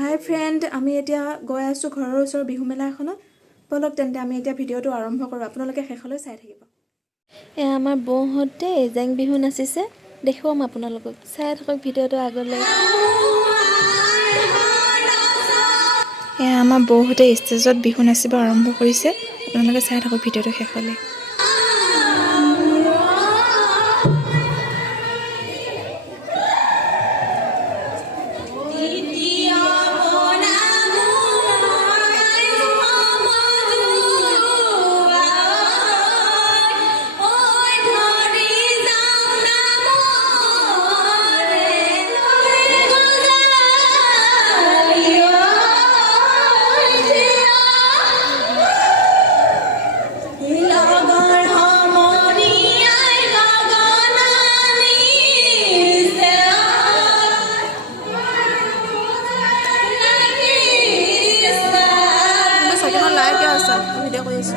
হাই friend, আমি এতিয়া গৈ আছোঁ ঘৰৰ ওচৰৰ বিহু মেলা এখনত। বলক তেন্তে আমি এতিয়া ভিডিঅ'টো আৰম্ভ কৰোঁ, আপোনালোকে শেষলৈ চাই থাকিব। এয়া আমাৰ বৌহঁতে জেং বিহু নাচিছে, দেখুৱাম আপোনালোকক। চাই থাকক ভিডিঅ'টো আগলৈ। এয়া আমাৰ বৌহঁতে ষ্টেজত বিহু নাচিব আৰম্ভ কৰিছে, আপোনালোকে চাই থাকক ভিডিঅ'টো শেষলৈ। ভিডিঅ' কৰি আছোঁ।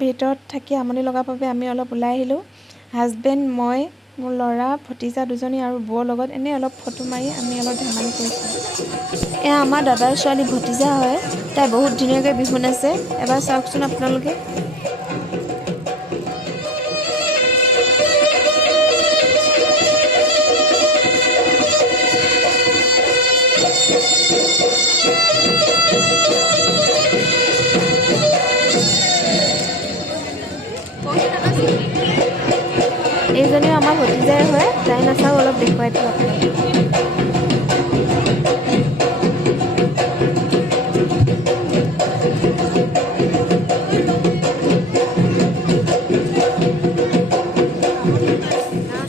ভিতৰত থাকি আমনি লগাৰ বাবে আমি অলপ ওলাই আহিলোঁ। হাজবেণ্ড, মই, মোৰ ল'ৰা, ভতিজা দুজনী আৰু বৌৰ লগত এনেই অলপ ফটো মাৰি আমি অলপ ধেমালি কৰিছোঁ। এয়া আমাৰ দাদাৰ ছোৱালী ভতিজা হয়, তাই বহুত ধুনীয়াকৈ বিহু নাচে। এবাৰ চাওকচোন আপোনালোকে। এইজনীও আমাৰ ভতিজাই হয়, তাই নাচাও অলপ দেখুৱাই দিওঁ আপোনালোকক।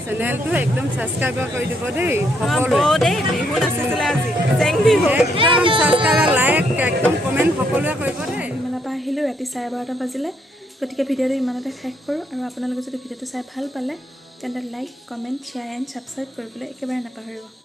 চেনেলটো একদম ছাবস্ক্ৰাইব কৰি দিব দেই সকলোৱে। বিহু নাচিছিলে আজি, জেং বিহু। একদম ছাবস্ক্ৰাইব, লাইক, একদম কমেণ্ট সকলোৱে কৰিব দেই। মেলাৰ পৰা আহিলোঁ, ৰাতি 12:30 বাজিলে। গতিকে ভিডিঅ'টো ইমানতে শেষ কৰোঁ, আৰু আপোনালোকে যদি ভিডিঅ'টো চাই ভাল পালে তেন্তে like, comment, share and subscribe কৰিবলৈ একেবাৰে নাপাহৰিব।